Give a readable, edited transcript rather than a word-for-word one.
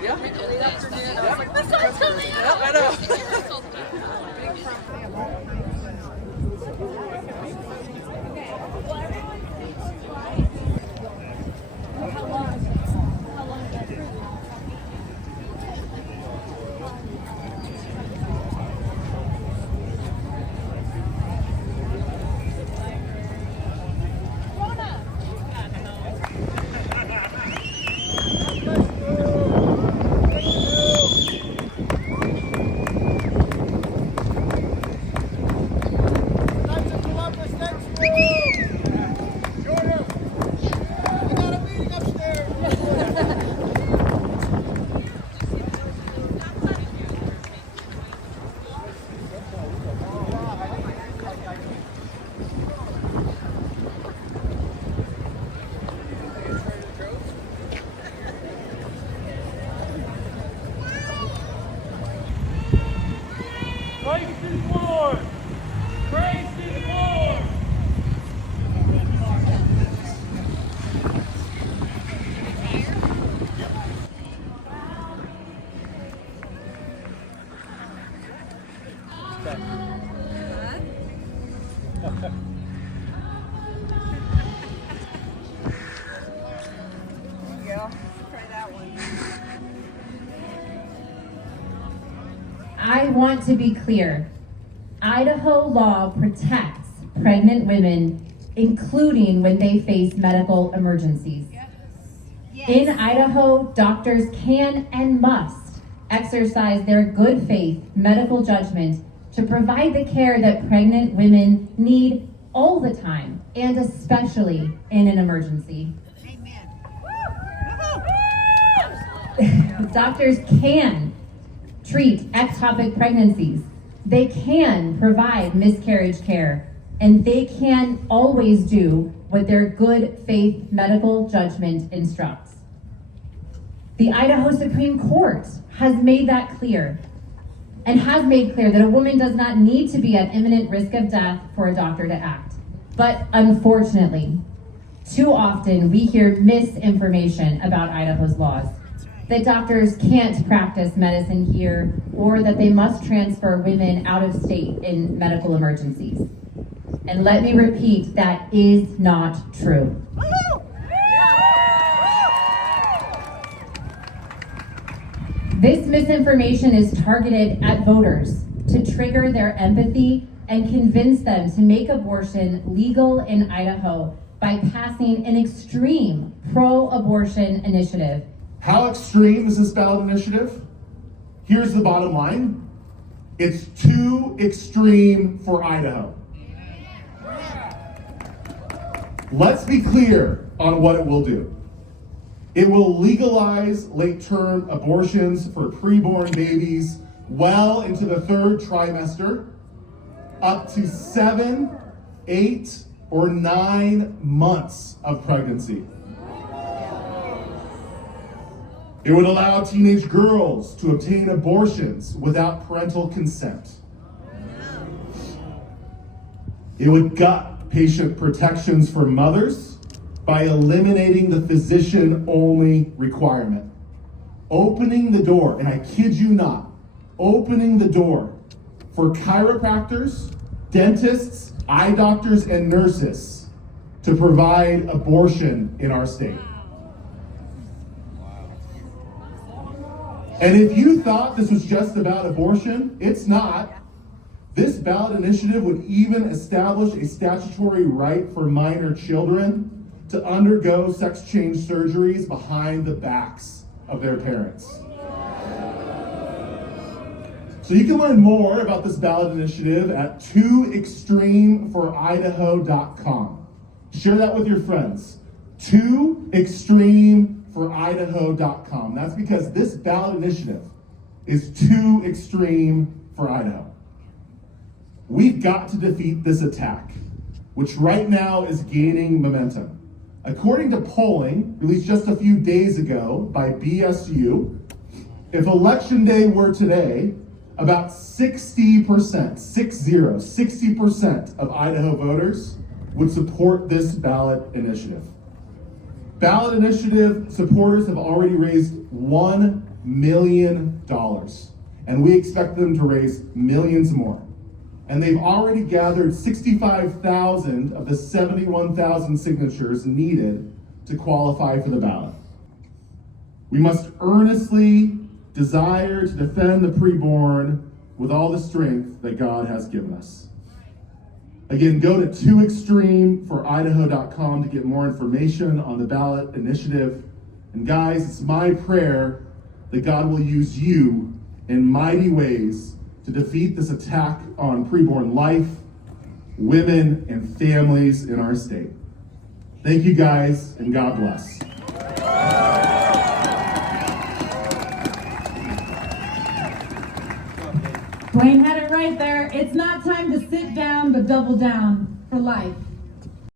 Yeah. Late afternoon. I was like, this sounds coming. Yep, I know. I want to be clear. Idaho law protects pregnant women, including when they face medical emergencies. Yes. In Idaho, doctors can and must exercise their good faith medical judgment to provide the care that pregnant women need all the time, and especially in an emergency. Amen. Doctors can treat ectopic pregnancies. They can provide miscarriage care, and they can always do what their good faith medical judgment instructs. The Idaho Supreme Court has made that clear, and has made clear that a woman does not need to be at imminent risk of death for a doctor to act. But unfortunately, too often we hear misinformation about Idaho's laws. That doctors can't practice medicine here, or that they must transfer women out of state in medical emergencies. And let me repeat, that is not true. This misinformation is targeted at voters to trigger their empathy and convince them to make abortion legal in Idaho by passing an extreme pro-abortion initiative. How extreme is this ballot initiative? Here's the bottom line. It's too extreme for Idaho. Let's be clear on what it will do. It will legalize late-term abortions for preborn babies well into the third trimester, up to 7, 8, or 9 months of pregnancy. It would allow teenage girls to obtain abortions without parental consent. It would gut patient protections for mothers by eliminating the physician-only requirement. Opening the door, and I kid you not, opening the door for chiropractors, dentists, eye doctors, and nurses to provide abortion in our state. And if you thought this was just about abortion, it's not. This ballot initiative would even establish a statutory right for minor children to undergo sex change surgeries behind the backs of their parents. So you can learn more about this ballot initiative at tooextremeforidaho.com. Share that with your friends. tooextremeforidaho.com. That's because this ballot initiative is too extreme for Idaho. We've got to defeat this attack, which right now is gaining momentum. According to polling released just a few days ago by BSU, if election day were today, about 60% of Idaho voters would support this ballot initiative. Ballot initiative supporters have already raised $1 million. And we expect them to raise millions more. And they've already gathered 65,000 of the 71,000 signatures needed to qualify for the ballot. We must earnestly desire to defend the preborn with all the strength that God has given us. Again, go to 2extremeforidaho.com to get more information on the ballot initiative. And guys, it's my prayer that God will use you in mighty ways to defeat this attack on preborn life, women, and families in our state. Thank you guys, and God bless. Blaine had it right there. It's not time to sit down, but double down for life.